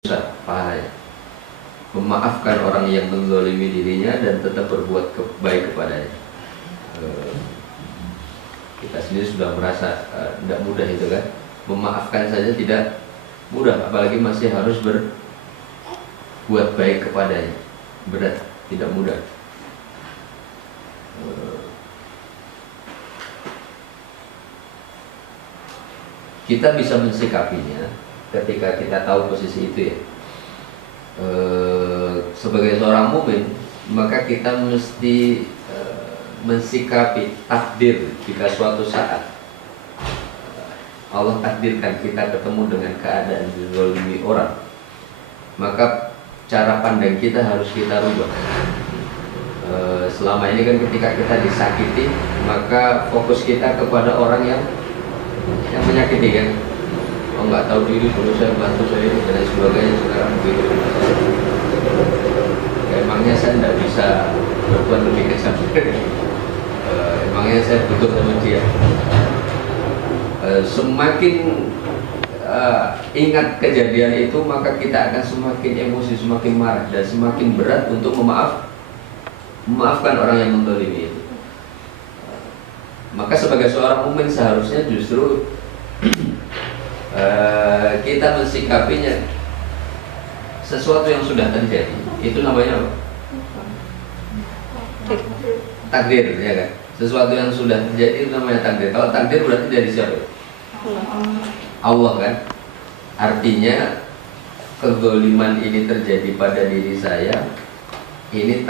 besar pahalanya. Memaafkan orang yang menzalimi dirinya dan tetap berbuat baik kepadanya. Kita sendiri sudah merasa tidak mudah itu kan. Memaafkan saja tidak mudah, apalagi masih harus berbuat baik kepadanya. Berat, tidak mudah. Kita bisa mensikapinya ketika kita tahu posisi itu ya. Sebagai seorang mukmin, maka kita mesti mensikapi takdir jika suatu saat Allah takdirkan kita ketemu dengan keadaan dizalimi orang, maka cara pandang kita harus kita rubah. Selama ini kan ketika kita disakiti, maka fokus kita kepada orang yang menyakiti kan. Oh, nggak tahu diri dulu saya bantu saya ini dan sebagainya, sekarang begitu. Emangnya saya tidak bisa berbuat lebih kejam. Emangnya saya butuh sama dia. Semakin ingat kejadian itu, maka kita akan semakin emosi, semakin marah, dan semakin berat untuk memaafkan orang yang menzalimi itu. Maka sebagai seorang mukmin seharusnya justru kita mensikapinya sesuatu yang sudah terjadi itu namanya apa? Takdir, ya kan? Sesuatu yang sudah terjadi itu namanya takdir. Kalau takdir berarti dari siapa? Allah kan? Artinya kezaliman ini terjadi pada diri saya, ini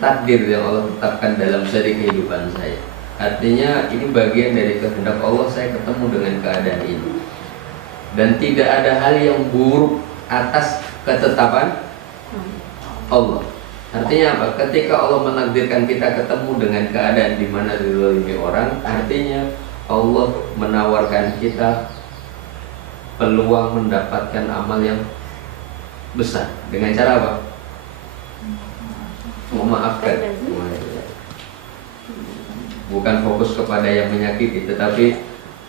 takdir yang Allah tetapkan dalam seri kehidupan saya. Artinya ini bagian dari kehendak Allah, saya ketemu dengan keadaan ini. Dan tidak ada hal yang buruk atas ketetapan Allah. Artinya apa? Ketika Allah menakdirkan kita ketemu dengan keadaan di mana dizalimi orang, artinya Allah menawarkan kita peluang mendapatkan amal yang besar. Dengan cara apa? Memaafkan. Bukan fokus kepada yang menyakiti, tetapi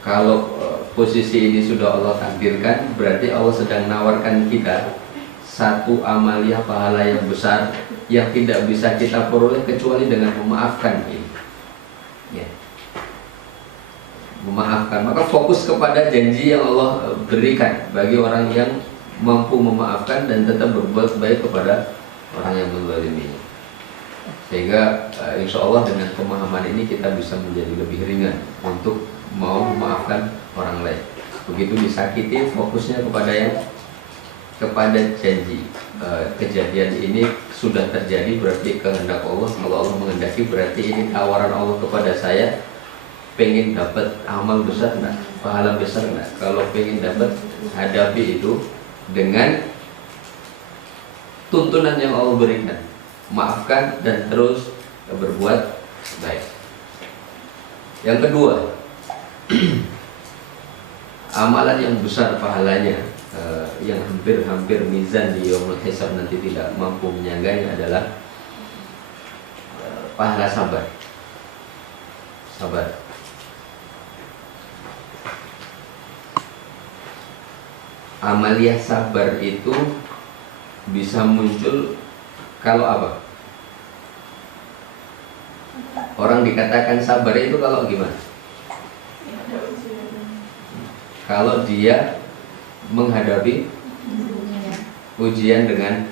kalau posisi ini sudah Allah takdirkan, berarti Allah sedang menawarkan kita satu amalia pahala yang besar yang tidak bisa kita peroleh kecuali dengan memaafkan ini. Ya. Memaafkan, maka fokus kepada janji yang Allah berikan bagi orang yang mampu memaafkan dan tetap berbuat baik kepada orang yang menzaliminya. Sehingga insya Allah dengan pemahaman ini kita bisa menjadi lebih ringan untuk mau memaafkan orang lain. Begitu disakiti, fokusnya kepada janji. Kejadian ini sudah terjadi berarti kehendak Allah. Kalau Allah menghendaki berarti ini tawaran Allah kepada saya. Pengen dapat amal besar enggak? Pahala besar enggak? Kalau pengen dapat, hadapi itu dengan tuntunan yang Allah berikan. Maafkan dan terus berbuat baik. Yang kedua, amalan yang besar pahalanya, yang hampir-hampir mizan di yaumul hisab nanti tidak mampu menyangganya adalah pahala sabar. Sabar. Amalia sabar itu bisa muncul kalau apa? Orang dikatakan sabar itu kalau gimana? Kalau dia menghadapi ujian dengan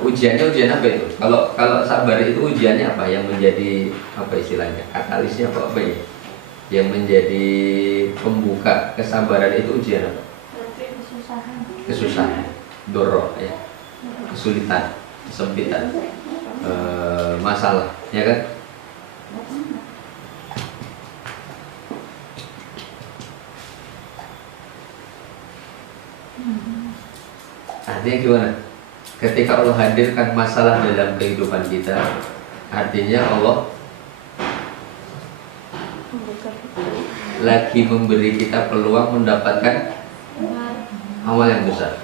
ujiannya ujian apa itu? Kalau sabar itu ujiannya apa? Yang menjadi apa istilahnya? Katalisnya apa ya? Yang menjadi pembuka kesabaran itu ujian apa? Kesusahan, doro ya, kesulitan, kesempitan, masalah, ya kan? Artinya gimana? Ketika Allah hadirkan masalah dalam kehidupan kita, artinya Allah lagi memberi kita peluang mendapatkan amal yang besar.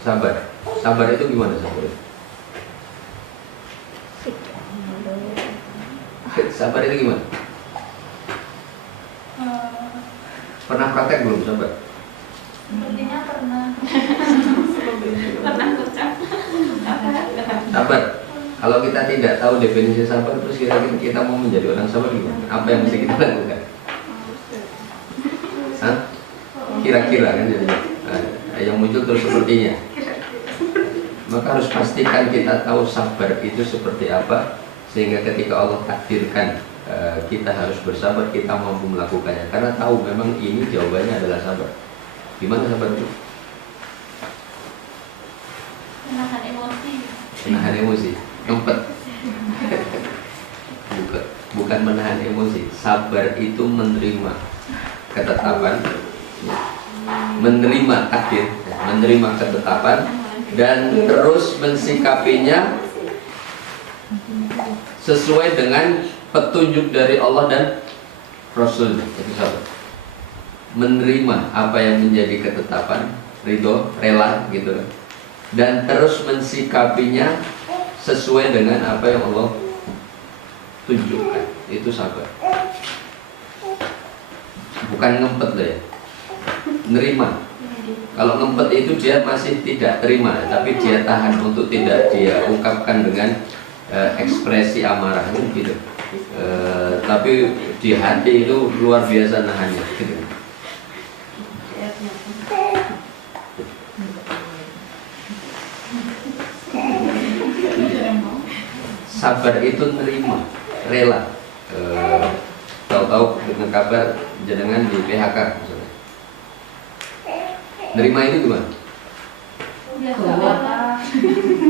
Sabar. Sabar itu gimana sabar? Sabar itu gimana? Pernah praktek belum sabar? Sepertinya pernah. Pernah ucap. Sabar. Kalau kita tidak tahu definisi sabar, terus kita mau menjadi orang sabar gimana? Apa yang mesti kita lakukan? Hah? Kira-kira kan jadinya. Nah, yang muncul terus sepertinya. Maka harus pastikan kita tahu sabar itu seperti apa, sehingga ketika Allah takdirkan kita harus bersabar, kita mampu melakukannya. Karena tahu memang ini jawabannya adalah sabar. Gimana sabar itu? Menahan emosi. Menahan emosi, ngempet. Bukan menahan emosi. Sabar itu menerima ketetapan, menerima takdir, menerima ketetapan, dan terus mensikapinya sesuai dengan petunjuk dari Allah dan Rasul. Itu sabar. Menerima apa yang menjadi ketetapan, ridho, rela gitu, dan terus mensikapinya sesuai dengan apa yang Allah tunjukkan. Itu sabar. Bukan ngempet loh ya, nerima. Kalau ngempet itu dia masih tidak terima, tapi dia tahan untuk tidak dia ungkapkan dengan ekspresi amarah gitu. Tapi di hati itu luar biasa nahannya gitu. Sabar itu nerima, rela. Tahu-tahu dengan kabar jenengan di PHK misalnya. Nerima itu gimana? Ya sabar.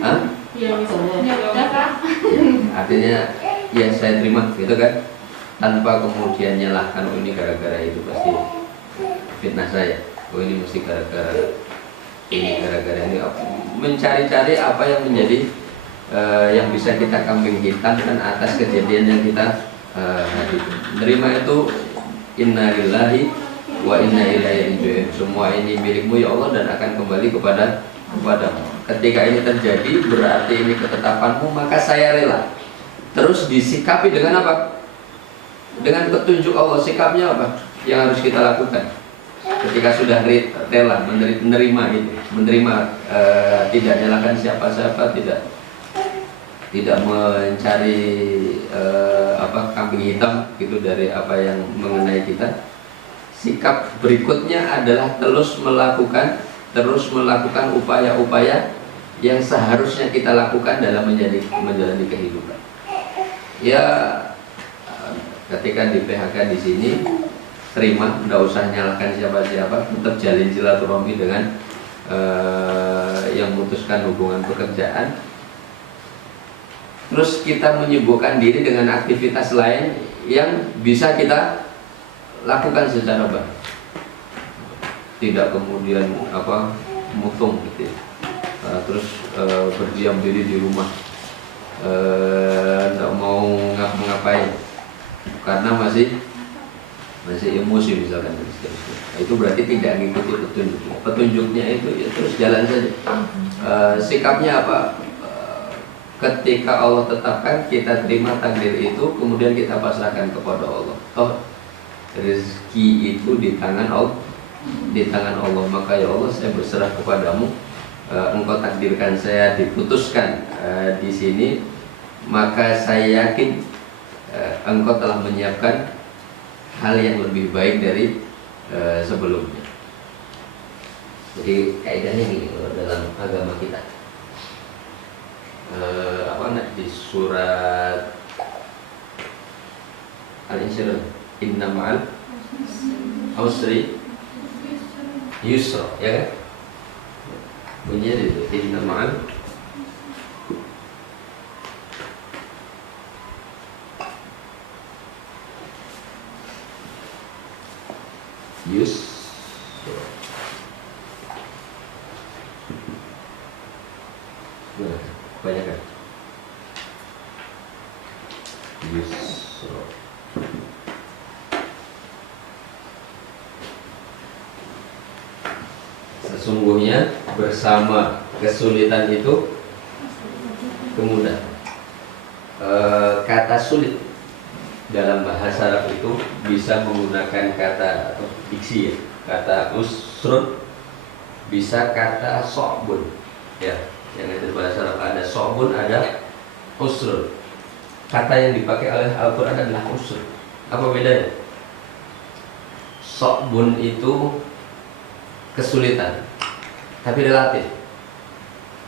Hah? Ya Ya Kak. Artinya ya saya terima gitu kan, tanpa kemudian nyalahkan, oh ini gara-gara itu pasti fitnah saya, oh ini mesti gara-gara ini, gara-gara ini. Mencari-cari apa yang menjadi yang bisa kita kambing hitamkan atas kejadian yang kita hadapi. Nerima itu innalillahi wa inna ilaihi raji'un. Semua ini milikmu ya Allah dan akan kembali kepadamu. Ketika ini terjadi berarti ini ketetapanmu, maka saya rela. Terus disikapi dengan apa? Dengan petunjuk Allah. Sikapnya apa yang harus kita lakukan ketika sudah rela menerima ini, menerima tidak nyalakan siapa-siapa, tidak mencari kambing hitam gitu dari apa yang mengenai kita. Sikap berikutnya adalah terus melakukan upaya-upaya yang seharusnya kita lakukan dalam menjalani kehidupan. Ya, ketika di PHK di sini terima, tidak usah nyalakan siapa-siapa, tetap jalin silaturahmi dengan yang memutuskan hubungan pekerjaan. Terus kita menyibukkan diri dengan aktivitas lain yang bisa kita lakukan secara baik. Tidak kemudian mutung gitu ya. Terus berdiam diri di rumah, tidak mau ngapa-ngapain karena masih emosi misalkan. Itu berarti tidak mengikuti petunjuknya itu ya, terus jalan saja. Sikapnya apa? Ketika Allah tetapkan, kita terima takdir itu, kemudian kita pasrahkan kepada Allah. Rezeki itu di tangan Allah, maka ya Allah saya berserah kepadamu. Engkau takdirkan saya diputuskan di sini, maka saya yakin engkau telah menyiapkan hal yang lebih baik dari sebelumnya. Jadi kaidahnya ini dalam agama kita. Di surat Al-Insyirah, inna ma'al usri yusra, ya kan? Bunyinya itu inna ma'al yusra. Banyak kan? Yusra. Sesungguhnya bersama kesulitan itu kemudahan. Kata sulit dalam bahasa Arab itu bisa menggunakan kata atau diksi ya, kata usrun, bisa kata so'bun ya, yang ada di bahasa Arab ada so'bun, ada usrun. Kata yang dipakai oleh Al-Quran adalah usrun. Apa bedanya? So'bun itu kesulitan, tapi relatif.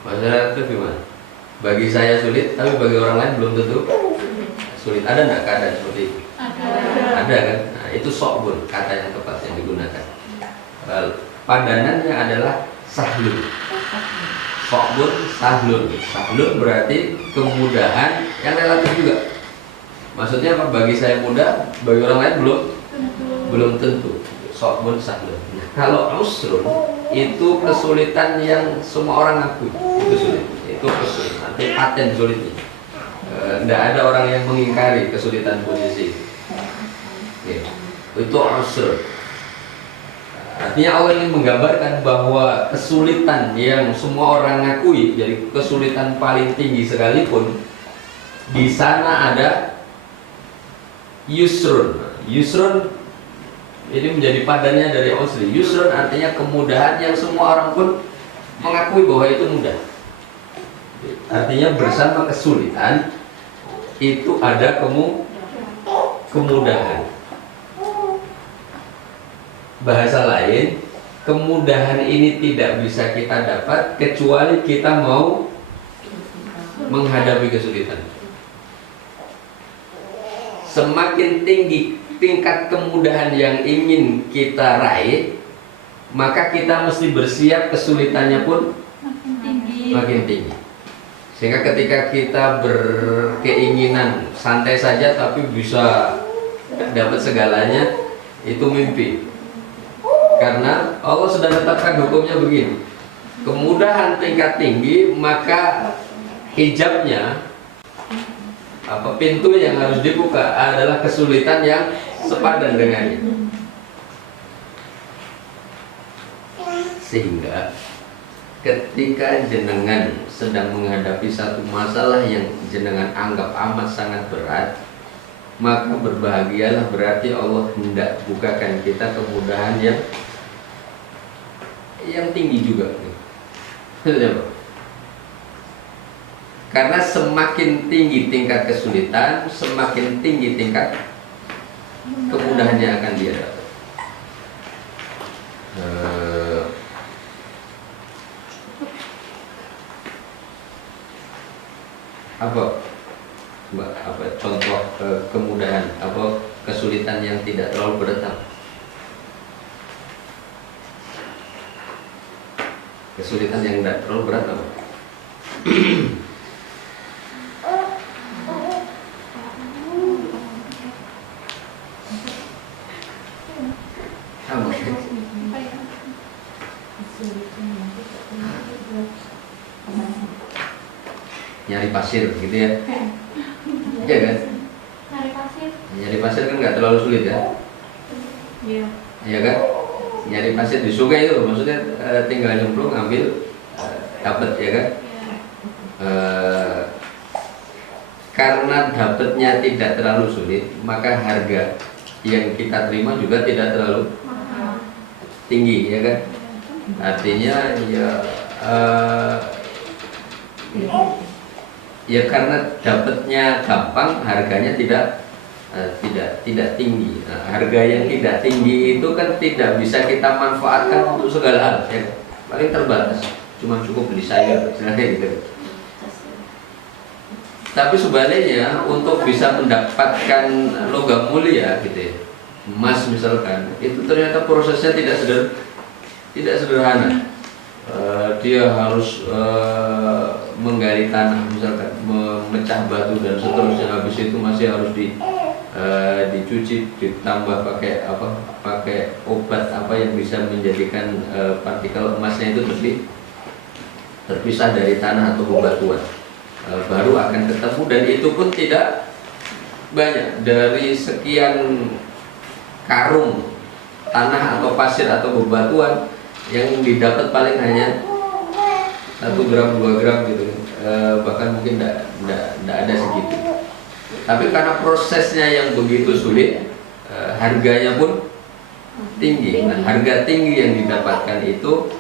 Maksudnya itu gimana? Bagi saya sulit, tapi bagi orang lain belum tentu sulit. Ada nggak keadaan seperti itu? Ada kan? Nah, itu so'bun, kata yang tepat yang digunakan. Padanannya adalah sahlun. So'bun, sahlun. Sahlun berarti kemudahan yang relatif juga. Maksudnya apa? Bagi saya mudah, bagi orang lain belum tentu. So'bun, sahlun. Nah, kalau usrun itu kesulitan yang semua orang akui. Itu sulit. Itu kesulitan. Artinya paten sulitnya. Tidak ada orang yang mengingkari kesulitan posisi. Itu usrun. Artinya Allah ingin menggambarkan bahwa kesulitan yang semua orang akui, jadi kesulitan paling tinggi sekalipun, di sana ada yusrun. Yusrun ini menjadi padannya dari usri. Yusrun artinya kemudahan yang semua orang pun mengakui bahwa itu mudah. Artinya bersama kesulitan itu ada kemudahan. Bahasa lain, kemudahan ini tidak bisa kita dapat kecuali kita mau menghadapi kesulitan. Semakin tinggi tingkat kemudahan yang ingin kita raih, maka kita mesti bersiap kesulitannya pun makin tinggi. Sehingga ketika kita berkeinginan santai saja tapi bisa dapat segalanya, itu mimpi. Karena Allah sudah tetapkan hukumnya begini. Kemudahan tingkat tinggi, maka hijabnya, pintu yang harus dibuka adalah kesulitan yang sepadan dengannya. Sehingga ketika jenengan sedang menghadapi satu masalah yang jenengan anggap amat sangat berat, maka berbahagialah, berarti Allah hendak bukakan kita kemudahan yang tinggi juga. Karena semakin tinggi tingkat kesulitan, semakin tinggi tingkat kemudahan yang akan dia dapat. Apa contoh kemudahan, kesulitan yang tidak terlalu berat? Kesulitan yang tidak terlalu berat apa? Nyari pasir gitu ya? Iya kan? Nyari pasir kan nggak terlalu sulit ya? Iya kan? Nyari pasir di sungai itu maksudnya tinggal nyemplung, ambil, dapat ya kan? Karena dapatnya tidak terlalu sulit, maka harga yang kita terima juga tidak terlalu tinggi ya kan? Artinya ya karena dapatnya gampang, harganya tidak tinggi. Nah, harga yang tidak tinggi itu kan tidak bisa kita manfaatkan untuk segala hal ya. Paling terbatas, cuma cukup beli sayur gitu. Tapi sebaliknya untuk bisa mendapatkan logam mulia gitu ya, emas misalkan, itu ternyata prosesnya tidak sederhana. Dia harus menggali tanah misalkan, memecah batu dan seterusnya. Habis itu masih harus dicuci, ditambah pakai obat yang bisa menjadikan partikel emasnya itu terpisah dari tanah atau bebatuan. Baru akan ketemu, dan itu pun tidak banyak. Dari sekian karung tanah atau pasir atau bebatuan, yang didapat paling hanya 1 gram 2 gram gitu, bahkan mungkin tidak ada segitu. Tapi karena prosesnya yang begitu sulit, harganya pun tinggi. Nah, harga tinggi yang didapatkan itu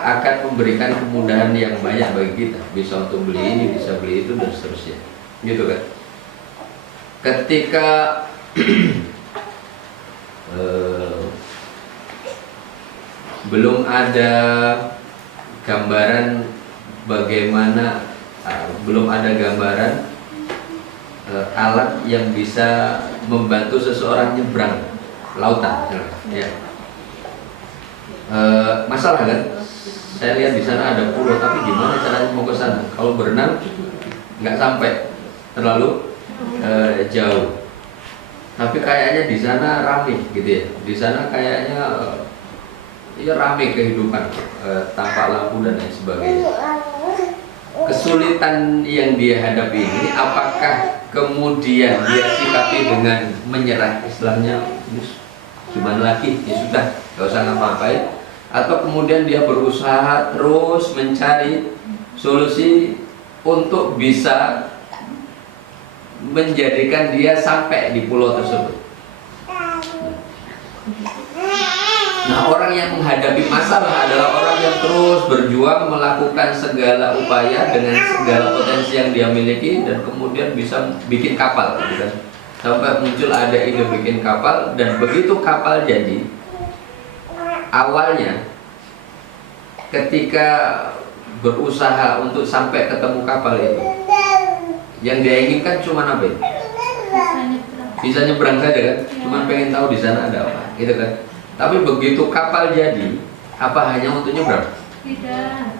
akan memberikan kemudahan yang banyak bagi kita. Bisa untuk beli ini, bisa beli itu, dan seterusnya. Gitu kan? Ketika belum ada gambaran bagaimana, belum ada gambaran alat yang bisa membantu seseorang nyebrang lautan, ya. Masalah kan? Saya lihat di sana ada pulau, tapi gimana caranya mau ke sana? Kalau berenang nggak sampai, terlalu jauh. Tapi kayaknya di sana ramai, gitu ya. Di sana kayaknya ya ramai kehidupan, tanpa lampu dan lain sebagainya. Kesulitan yang dia hadapi ini, apakah kemudian dia sikapi dengan menyerah, istilahnya gimana lagi, ya sudah, gak usah ngapa-ngapain, atau kemudian dia berusaha terus mencari solusi untuk bisa menjadikan dia sampai di pulau tersebut. Nah, orang yang menghadapi masalah adalah orang yang terus berjuang melakukan segala upaya dengan segala potensi yang dia miliki, dan kemudian bisa bikin kapal, gitu kan? Sampai muncul ada ide bikin kapal, dan begitu kapal jadi, awalnya ketika berusaha untuk sampai ketemu kapal itu, yang dia inginkan cuma apa itu? Bisa nyebrang saja kan? Cuma pengen tahu di sana ada apa, gitu kan? Tapi begitu kapal jadi, apa hanya untuk nyebrang?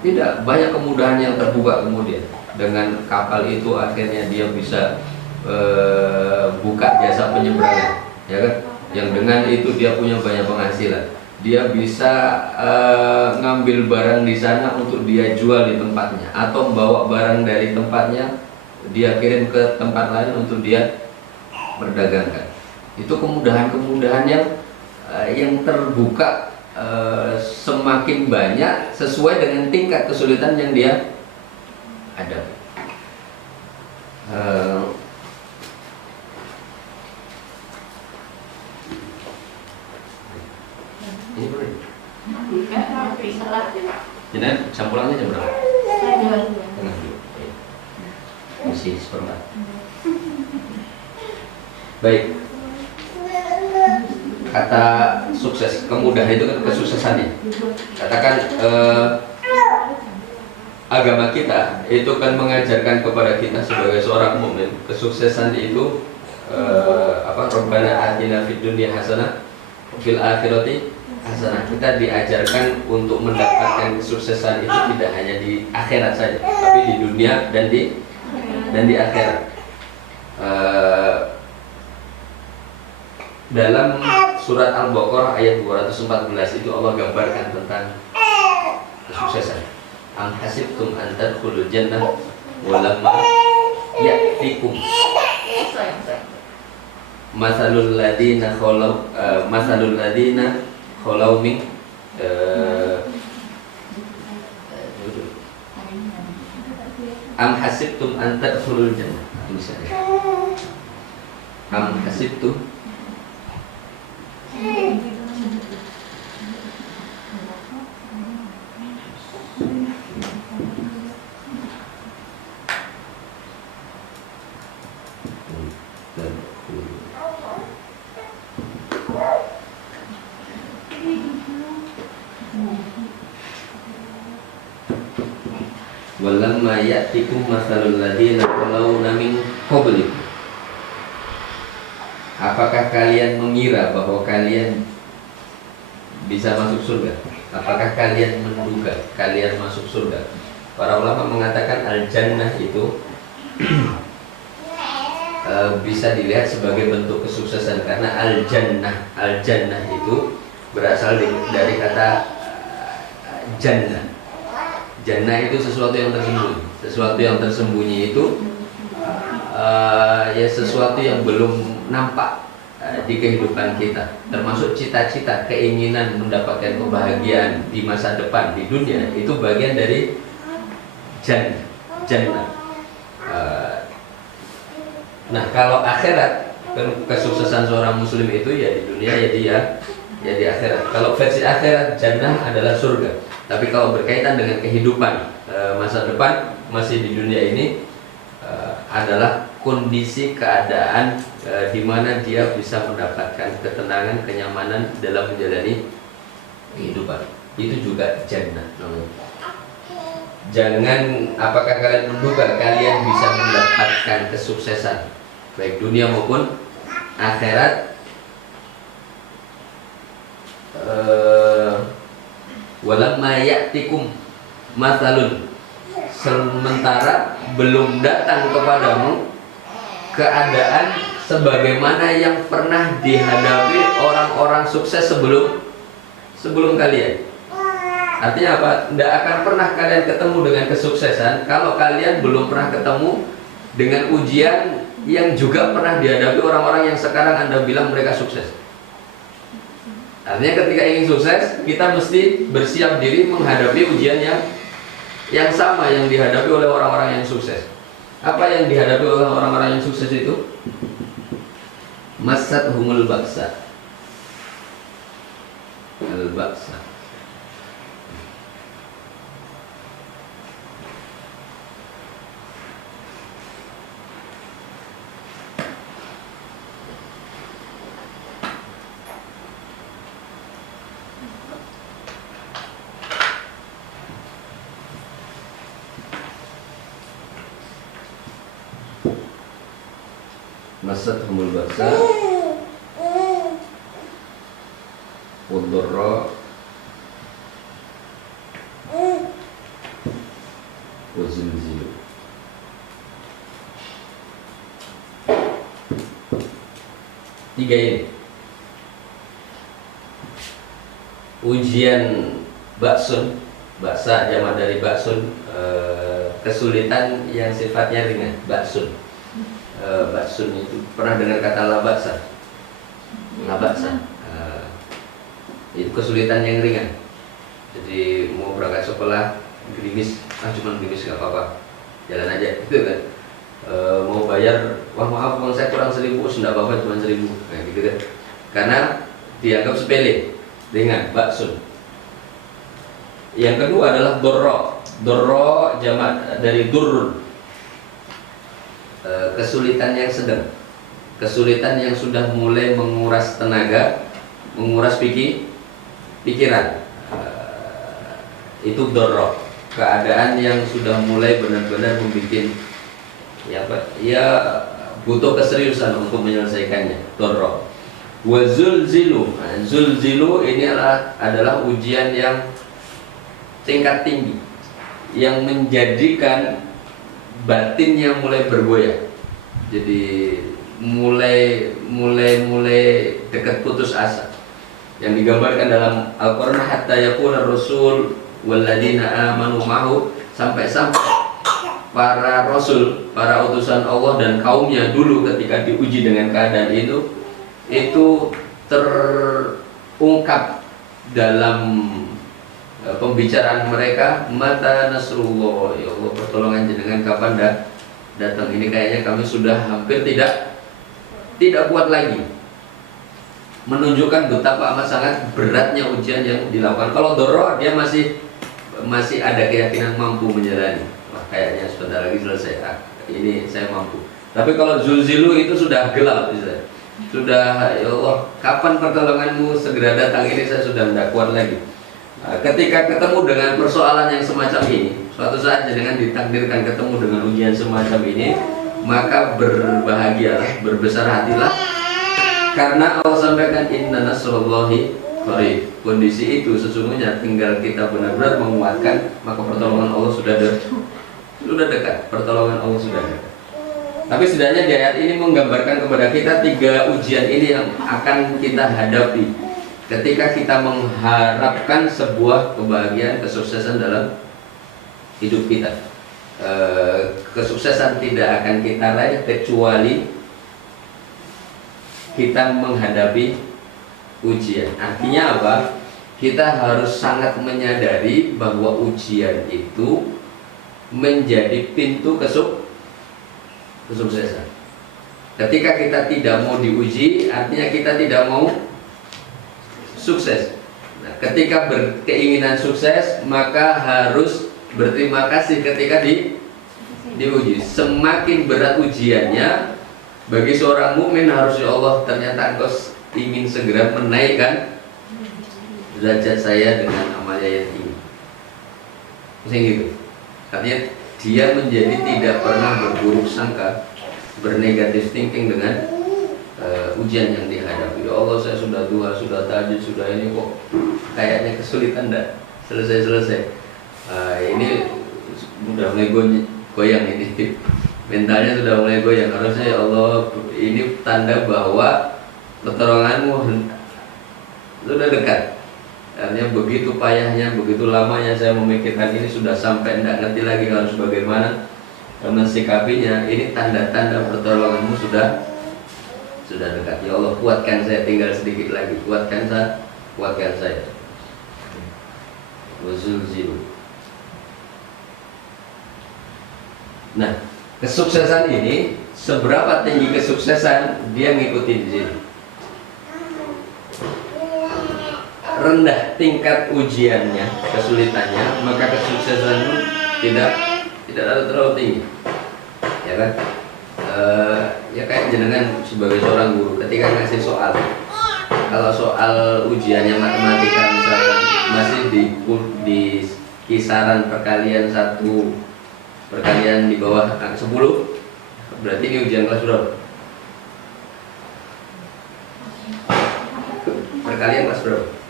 Tidak, banyak kemudahan yang terbuka kemudian. Dengan kapal itu akhirnya dia bisa buka jasa penyeberangan, ya kan? Yang dengan itu dia punya banyak penghasilan. Dia bisa ngambil barang di sana untuk dia jual di tempatnya, atau bawa barang dari tempatnya dia kirim ke tempat lain untuk dia perdagangkan. Itu kemudahan-kemudahan yang terbuka semakin banyak sesuai dengan tingkat kesulitan yang dia hadapi. Ini boleh. Jadi jam pulangnya jam berapa? Tengah dulu. Masih seperempat. Baik. Kata sukses, kemudahan itu kan kesuksesannya. Katakan agama kita itu kan mengajarkan kepada kita sebagai seorang mukmin, kesuksesan itu Rabbana atina fid dunya hasanah fil akhirati hasanah. Kita diajarkan untuk mendapatkan kesuksesan itu tidak hanya di akhirat saja, tapi di dunia dan di akhirat. Dalam surat Al-Baqarah ayat 214 itu Allah gambarkan tentang kesuksesan. Am hasibtum an tadkhulul jannah walamma ya'tikum masalul ladina khalau min am hasibtum an tadkhulul jannah. Am hasibtum walamma ya'tikum masalul ladina khalau min qablikum. Apakah kalian mengira bahwa kalian bisa masuk surga? Apakah kalian menduga kalian masuk surga? Para ulama mengatakan al-jannah itu bisa dilihat sebagai bentuk kesuksesan, karena al-jannah itu berasal dari kata jannah. Jannah itu sesuatu yang tersembunyi. Sesuatu yang tersembunyi itu ya sesuatu yang belum nampak di kehidupan kita, termasuk cita-cita, keinginan mendapatkan kebahagiaan di masa depan di dunia, itu bagian dari jannah. Nah, kalau akhirat, kesuksesan seorang muslim itu ya di dunia ya di akhirat. Kalau versi akhirat, jannah adalah surga. Tapi kalau berkaitan dengan kehidupan masa depan masih di dunia ini adalah kondisi keadaan di mana dia bisa mendapatkan ketenangan, kenyamanan dalam menjalani kehidupan. Itu juga jannah. Jangan, apakah kalian menduga kalian bisa mendapatkan kesuksesan baik dunia maupun akhirat? Walamma ya'tikum mathalun, sementara belum datang kepadamu keadaan sebagaimana yang pernah dihadapi orang-orang sukses sebelum kalian. Artinya apa? Tidak akan pernah kalian ketemu dengan kesuksesan kalau kalian belum pernah ketemu dengan ujian yang juga pernah dihadapi orang-orang yang sekarang Anda bilang mereka sukses. Artinya ketika ingin sukses, kita mesti bersiap diri menghadapi ujian yang sama yang dihadapi oleh orang-orang yang sukses. Apa yang dihadapi oleh orang-orang yang sukses itu? Masat humul baksa, al-baksa. Masat humul baksa wadurra wazilzilu. Tiga ini ujian baksun, baksa jamak dari baksun, kesulitan yang sifatnya ringan, baksun. Baksun itu pernah dengar kata labaksa? Labaksa itu kesulitan yang ringan. Jadi mau berangkat sekolah gerimis, cuma gerimis gak apa-apa, jalan aja gitu kan. Mau bayar, wah maaf uang saya kurang 1.000, tidak apa-apa cuma 1.000, kayak gitu kan. Karena dianggap sepele, ringan, baksun. Yang kedua adalah dorro. Dorro jamak dari durrun, kesulitan yang sedang, kesulitan yang sudah mulai menguras tenaga, menguras pikiran, itu dorro, keadaan yang sudah mulai benar-benar membuat ya butuh keseriusan untuk menyelesaikannya, dorro. Wazulzilu, zulzilu ini adalah ujian yang tingkat tinggi, yang menjadikan batin yang mulai bergoyah. Jadi mulai dekat putus asa. Yang digambarkan dalam Al-Qur'an, hatta yaqula ar-rasul walladzina amanu ma'hu, sampai para rasul, para utusan Allah dan kaumnya dulu ketika diuji dengan keadaan itu terungkap dalam pembicaraan mereka, mata nasrullah, ya Allah pertolongan jenengan kapan datang. Ini kayaknya kami sudah hampir tidak kuat lagi, menunjukkan betapa amat sangat beratnya ujian yang dilakukan. Kalau dorro dia masih ada keyakinan mampu menjalani. Wah, kayaknya sebentar lagi selesai, ini saya mampu. Tapi kalau zulzilu itu sudah gelap, sudah ya Allah kapan pertolonganmu segera datang, ini saya sudah tidak kuat lagi. Ketika ketemu dengan persoalan yang semacam ini, suatu saat dengan ditakdirkan ketemu dengan ujian semacam ini, maka berbahagialah, berbesar hatilah, karena Allah sampaikan inna nasrullahi qarib. Kondisi itu sesungguhnya tinggal kita benar-benar menguatkan, maka pertolongan Allah sudah dekat. Pertolongan Allah sudah dekat. Tapi setidaknya di ayat ini menggambarkan kepada kita tiga ujian ini yang akan kita hadapi ketika kita mengharapkan sebuah kebahagiaan, kesuksesan dalam hidup kita. Kesuksesan tidak akan kita raih kecuali kita menghadapi ujian. Artinya apa? Kita harus sangat menyadari bahwa ujian itu menjadi pintu kesuksesan. Ketika kita tidak mau diuji, artinya kita tidak mau sukses. Nah, ketika berkeinginan sukses, maka harus berterima kasih ketika diuji. Semakin berat ujiannya, bagi seorang mukmin harus, ya Allah, ternyata Engkau ingin segera menaikkan derajat saya dengan amal yang tinggi. Misalnya gitu. Artinya dia menjadi tidak pernah berburuk sangka, bernegatif thinking dengan ujian yang dihadapi. Ya Allah, saya sudah tua, sudah tahajud, sudah ini kok kayaknya kesulitan enggak selesai. Ini sudah mulai goyang ini. Mentalnya sudah mulai goyang. Harusnya, ya Allah, ini tanda bahwa pertolonganmu sudah dekat. Artinya begitu payahnya, begitu lamanya saya memikirkan ini, sudah sampai tidak ngerti lagi harus bagaimana mensikapinya. Ini tanda-tanda pertolonganmu sudah dekat. Ya Allah, kuatkan saya, tinggal sedikit lagi. Kuatkan saya. Wazulzilu. Nah, kesuksesan ini, seberapa tinggi kesuksesan, dia ngikutin di sini. Rendah tingkat ujiannya, kesulitannya, maka kesuksesanmu tidak terlalu tinggi, ya kan? Ya kayak jenengan sebagai seorang guru, ketika ngasih soal, kalau soal ujiannya matematika misalkan masih di kisaran perkalian di bawah 10, berarti ini ujian kelas berapa? Perkalian kelas berapa?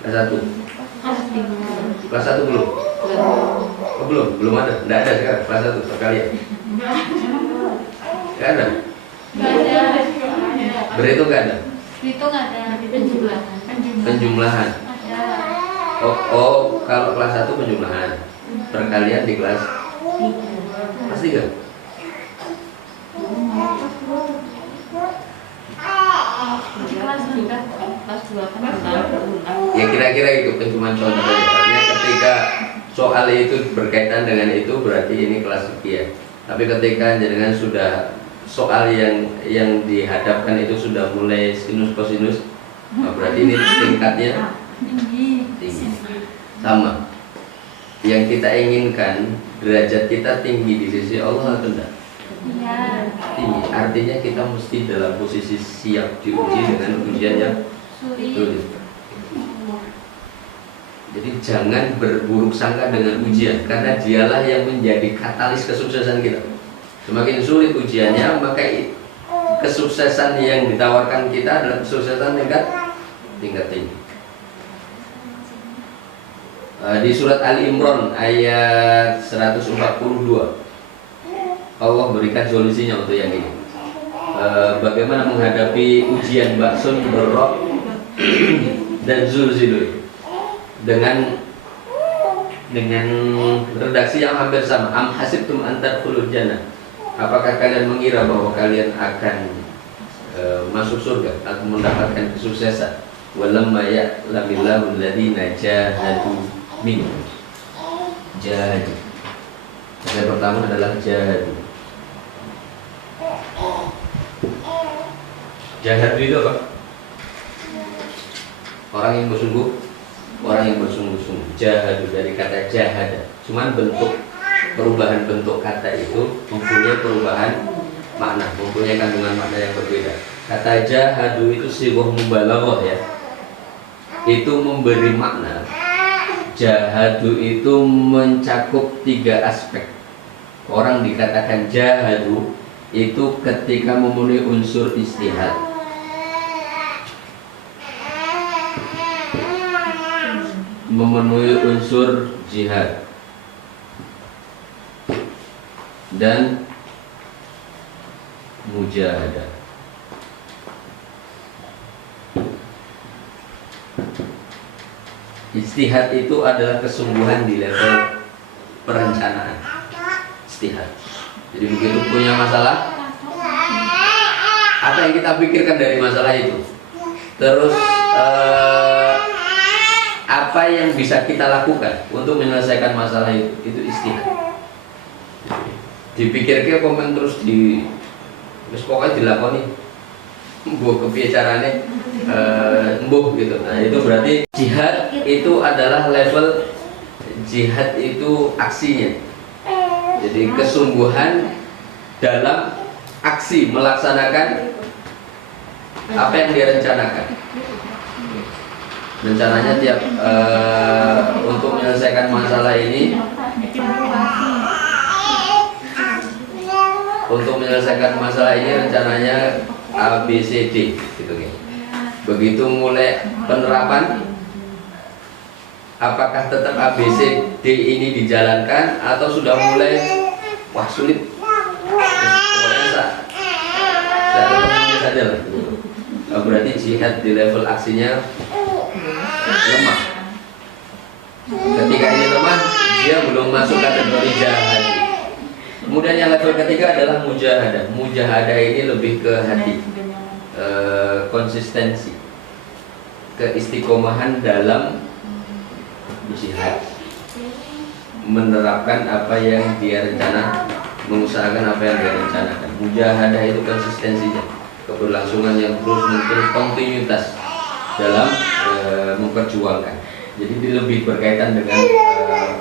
Kelas 1. Kelas 1 belum? Oh, belum ada. Enggak ada sekarang kelas 1 perkalian. Enggak ada. Berhitung enggak ada. Berhitung ada. Penjumlahan. Oh, kalau kelas 1 penjumlahan. Perkalian di kelas 3. Ya kira-kira itu pencuma contoh saja. Artinya ketika soal itu berkaitan dengan itu, berarti ini kelas sekian. Tapi ketika dengan sudah soal yang dihadapkan itu sudah mulai sinus kosinus, berarti ini tingkatnya tinggi. Sama. Yang kita inginkan derajat kita tinggi di sisi Allah atau tidak? Tinggi. Artinya kita mesti dalam posisi siap diuji dengan ujian yang sulit. Jadi jangan berburuk sangka dengan ujian, karena dialah yang menjadi katalis kesuksesan kita. Semakin sulit ujiannya, maka kesuksesan yang ditawarkan kita adalah kesuksesan tingkat tinggi. Di surat Ali Imran ayat 142, Allah berikan solusinya untuk yang ini. Bagaimana menghadapi ujian baksun, berok dan zulzilu dengan redaksi yang hampir sama. Am hasibtum an tadkhulul jannah. Apakah kalian mengira bahwa kalian akan masuk surga atau mendapatkan kesuksesan? Walamma ya'lamillahu alladziina jahadu minkum. Jahadu. Yang pertama adalah jahadu. Jahadu itu apa? Orang yang bersungguh-sungguh. Jahadu dari kata jahada. Cuman perubahan bentuk kata itu mempunyai perubahan makna, mempunyai kandungan makna yang berbeda. Kata jahadu itu sighah mubalaghah ya. Itu memberi makna. Jahadu itu mencakup 3 aspek. Orang dikatakan jahadu itu ketika memenuhi unsur istihad, memenuhi unsur jihad, dan mujahadah. Istihad itu adalah kesungguhan di level perencanaan. Istihad. Jadi begitu punya masalah, apa yang kita pikirkan dari masalah itu, terus apa yang bisa kita lakukan untuk menyelesaikan masalah itu istihad. dipikirke komen terus wis pokoknya dilakoni mbuh kepiye carane mbuh gitu. Nah, itu berarti jihad itu adalah level jihad itu aksinya. Jadi kesungguhan dalam aksi melaksanakan apa yang dia rencanakan. Rencananya tiap untuk menyelesaikan masalah ini, rencananya A, B, C, D gitu kan. Begitu mulai penerapan, apakah tetap A, B, C, D ini dijalankan atau sudah mulai wah sulit. Pokoknya saya temunya saja lah. Berarti jihad di level aksinya lemah. Ketika ini lemah, dia belum masuk kategori jihad. Kemudian yang level ketiga adalah mujahadah. Mujahadah ini lebih ke hati, konsistensi, keistiqomahan dalam jihad, menerapkan apa yang dia rencana, mengusahakan apa yang dia rencanakan. Mujahadah itu konsistensinya, keberlangsungan yang terus menerus, kontinuitas dalam memperjuangkan. Jadi dia lebih berkaitan dengan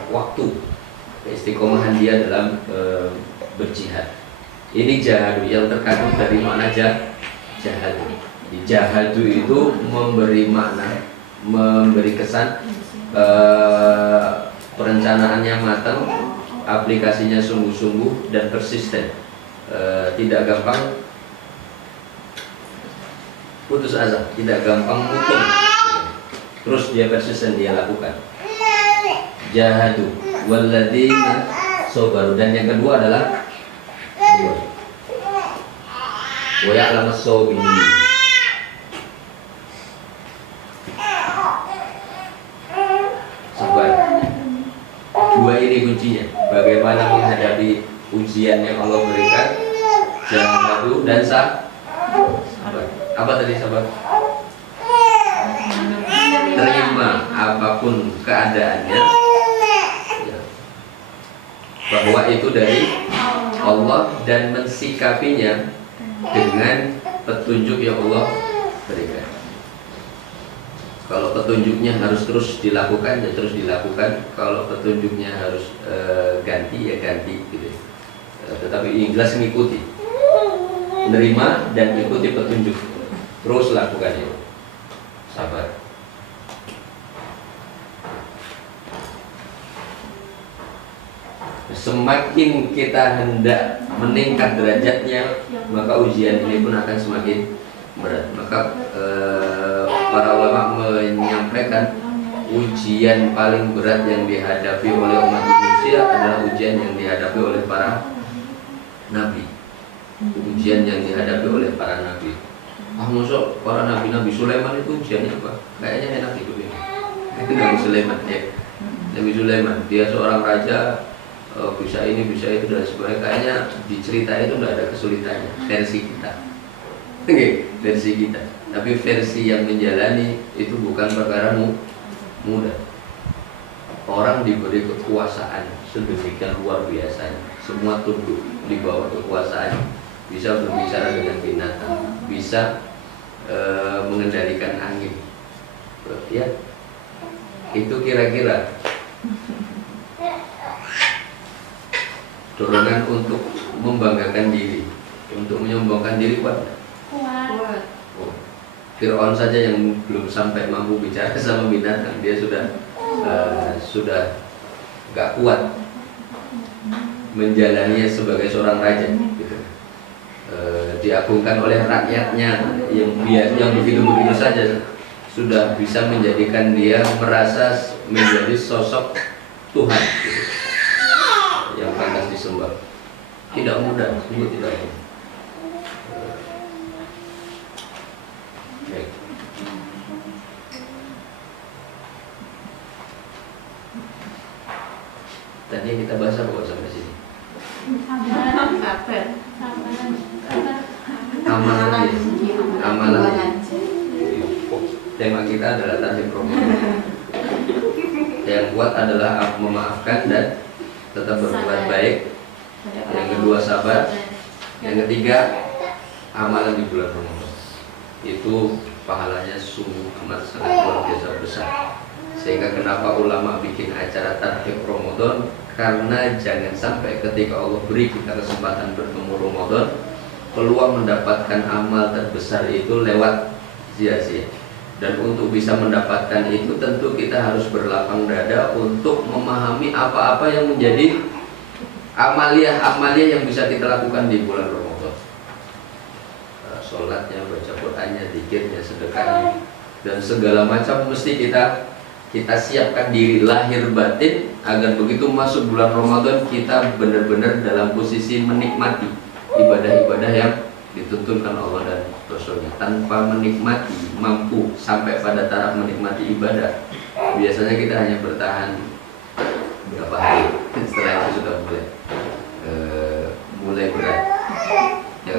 waktu, keistiqomahan dia dalam berjihad. Ini jahadu yang terkandung dari makna jahadu. Jahadu itu memberi makna, memberi kesan, perencanaannya matang, aplikasinya sungguh-sungguh dan persisten, tidak gampang putus asa, tidak gampang putus. Terus dia persisten, dia lakukan. Jahadu walladzina sabaru. Dan yang kedua adalah wa ya'lamus sabirin. Sabar. Dua ini kuncinya. Bagaimana menghadapi ujian yang Allah berikan. Jahadu dan sabar. Apa tadi sabar? Terima apapun keadaannya, ya, bahwa itu dari Allah dan mensikapinya dengan petunjuk yang Allah berikan. Kalau petunjuknya harus terus dilakukan, ya terus dilakukan. Kalau petunjuknya harus ganti, ya ganti gitu. Tetapi ikhlas mengikuti, menerima dan ikuti petunjuk, terus lakukan itu. Sabar. Semakin kita hendak meningkat derajatnya, maka ujian ini pun akan semakin berat. Maka para ulama menyampaikan ujian paling berat yang dihadapi oleh umat manusia adalah ujian yang dihadapi oleh para nabi. Ujian yang dihadapi oleh para nabi. Maksud para nabi Sulaiman itu ujiannya apa? Kayaknya enak hidupnya. Itu Nabi Sulaiman ya. Nabi Sulaiman, dia seorang raja, bisa ini, bisa itu dan sebagainya. Kayaknya di cerita itu tidak ada kesulitannya. Versi kita, versi kita. Tapi versi yang menjalani itu bukan perkara mudah. Orang diberi kekuasaan sedemikian luar biasa, semua tunduk di bawah kekuasaan. Bisa berbicara dengan binatang, bisa mengendalikan angin. Ya, itu kira-kira dorongan untuk membanggakan diri, untuk menyombongkan diri kuat. Oh, Fir'aun saja yang belum sampai mampu bicara sama binatang, dia sudah gak kuat menjalaninya sebagai seorang raja. Gitu. Diagungkan oleh rakyatnya yang begitu-begitu saja sudah bisa menjadikan dia merasa menjadi sosok Tuhan. Gitu. Yang pantas disembah. Tidak mudah, sungguh tidak mudah. Baik. Tadi yang kita bahas apa sampai sini? Amalan. Tema kita adalah tarhib rohani. Yang kuat adalah memaafkan dan tetap berbuat baik Yang kedua sabar. Yang ketiga amalan di bulan Ramadan. Itu pahalanya sungguh amat sangat luar biasa besar. Sehingga kenapa ulama bikin acara tarhib Ramadan? Karena jangan sampai ketika Allah beri kita kesempatan bertemu Ramadan, peluang mendapatkan amal terbesar itu lewat sia-sia. Dan untuk bisa mendapatkan itu tentu kita harus berlapang dada untuk memahami apa-apa yang menjadi amalia-amalia yang bisa kita lakukan di bulan Ramadan. Sholatnya, baca Qur'annya, zikirnya, sedekahnya, dan segala macam mesti kita siapkan diri lahir batin agar begitu masuk bulan Ramadan kita benar-benar dalam posisi menikmati ibadah-ibadah yang dituntunkan Allah dan Rasulnya. Tanpa menikmati, mampu sampai pada taraf menikmati ibadah, biasanya kita hanya bertahan berapa hari, setelah itu sudah mulai berat ya.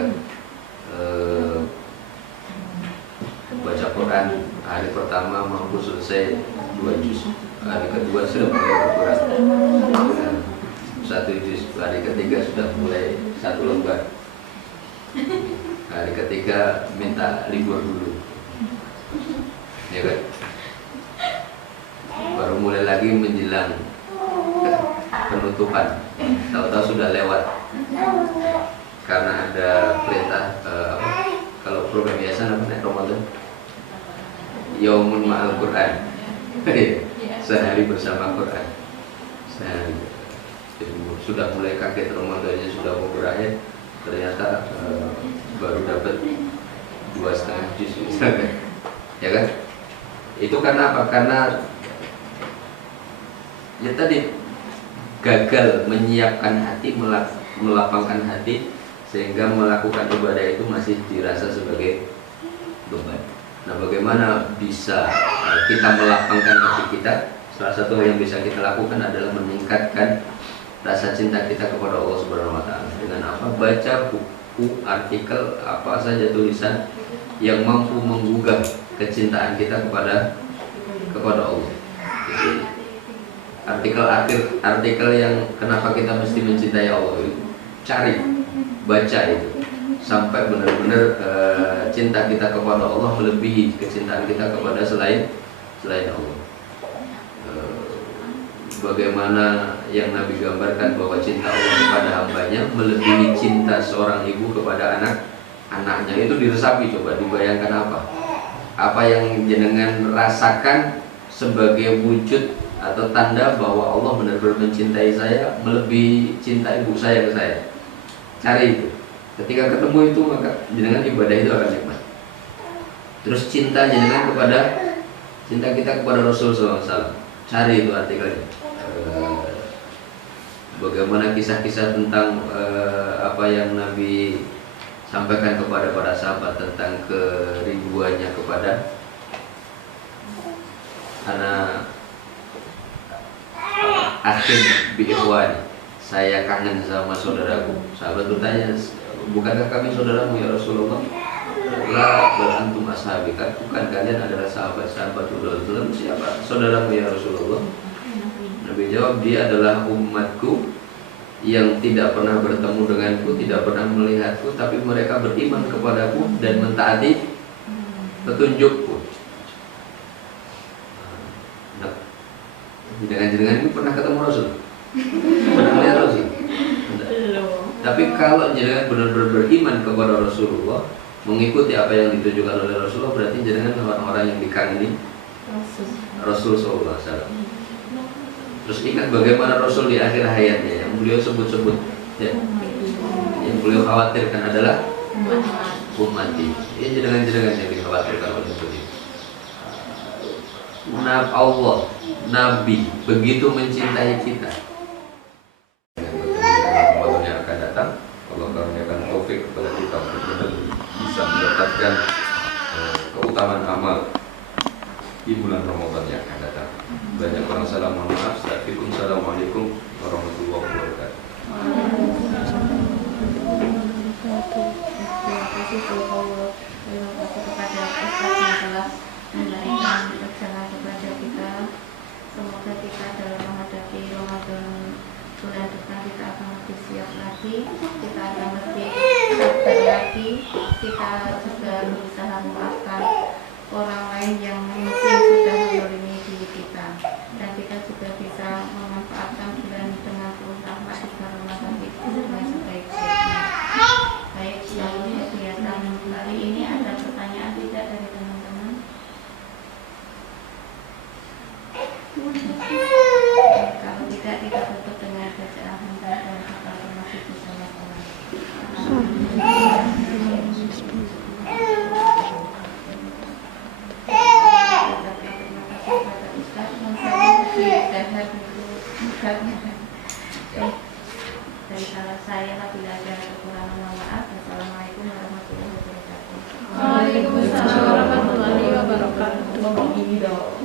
Baca Quran hari pertama mampu selesai 2 juz, hari kedua sudah mulai berkurang 1 juz, hari ketiga sudah mulai 1 lembar, hari ketiga minta libur dulu ya kan, baru mulai lagi menjelang penutupan, tahu-tahu sudah lewat karena ada perintah kalau program biasa namanya Ramadan Yaumun Ma'al Quran sehari bersama Quran sehari. Jadi sudah mulai kaget Ramadannya sudah mau berakhir, ternyata baru dapat 2,5 juz misalnya ya kan. Itu karena apa? Karena ya tadi gagal menyiapkan hati, melapangkan hati, sehingga melakukan ibadah itu masih dirasa sebagai beban. Nah, bagaimana bisa kita melapangkan hati kita? Salah satu yang bisa kita lakukan adalah meningkatkan rasa cinta kita kepada Allah Subhanahu wa taala. Dengan apa? Baca buku, artikel, apa saja tulisan yang mampu menggugah kecintaan kita kepada Allah. Jadi, artikel yang kenapa kita mesti mencintai Allah itu cari, baca itu sampai benar-benar cinta kita kepada Allah melebihi kecintaan kita kepada selain Allah. Bagaimana yang Nabi gambarkan bahwa cinta Allah kepada hambanya melebihi cinta seorang ibu kepada anaknya, itu diresapi, coba dibayangkan apa yang jenengan rasakan sebagai wujud atau tanda bahwa Allah benar-benar mencintai saya melebihi cinta ibu saya ke saya. Cari itu. Ketika ketemu itu maka jenengan ibadah itu akan nikmat. Terus cinta jenengan cinta kita kepada Rasul SAW. Cari itu artikelnya. Bagaimana kisah-kisah tentang apa yang Nabi sampaikan kepada para sahabat tentang kerinduannya kepada anak akhir biikhwani, saya kangen sama saudaraku. Sahabat bertanya, bukankah kami saudaramu ya Rasulullah? La bal antum ashabi, bukan kalian adalah sahabat-sahabat Rasulullah. Siapa saudaramu ya Rasulullah? Nabi jawab, dia adalah umatku yang tidak pernah bertemu denganku, tidak pernah melihatku, tapi mereka beriman kepadaku dan mentaati petunjukku. Nah, jangan-jangan ini pernah ketemu Rasul? Pernah melihat Rasul? Tapi kalau jangan benar-benar beriman kepada Rasulullah, mengikuti apa yang ditunjukkan oleh Rasulullah, berarti jangan orang-orang yang dikagumi Rasul sallallahu alaihi wasallam. Terus ingat bagaimana Rasul di akhir hayatnya yang beliau sebut-sebut ya, yang beliau khawatirkan adalah ummati. Ya, jangan-jangan yang dikhawatirkan oleh beliau. Allah, Nabi begitu mencintai kita. Ramadan yang akan datang, Allah karuniakan taufik kepada kita untuk bisa mendapatkan keutamaan amal di bulan Ramadan yang akan datang. Banyak orang salah, mohon maaf. Assalamualaikum warahmatullahi wabarakatuh. Terima kasih Allah. Terima kasih kepada Ustaz yang telah memberikan bijaksana kepada kita. Semoga kita dalam menghadapi Ramadan bulan depan kita akan lebih siap lagi dan kita juga bisa memanfaatkan bulan dengan penuh rahmat di Ramadan itu dengan sebaik-baiknya. Baik, lalu kegiatan kali ini ada pertanyaan tidak dari teman-teman? Kalau tidak, kita tutup dengan bacaan hamdalah dan kafaratul masjid bersama-sama. Dari salah saya apabila ada kekurangan, mohon maaf. Wassalamualaikum warahmatullahi wabarakatuh. Waalaikumsalam warahmatullahi wabarakatuh.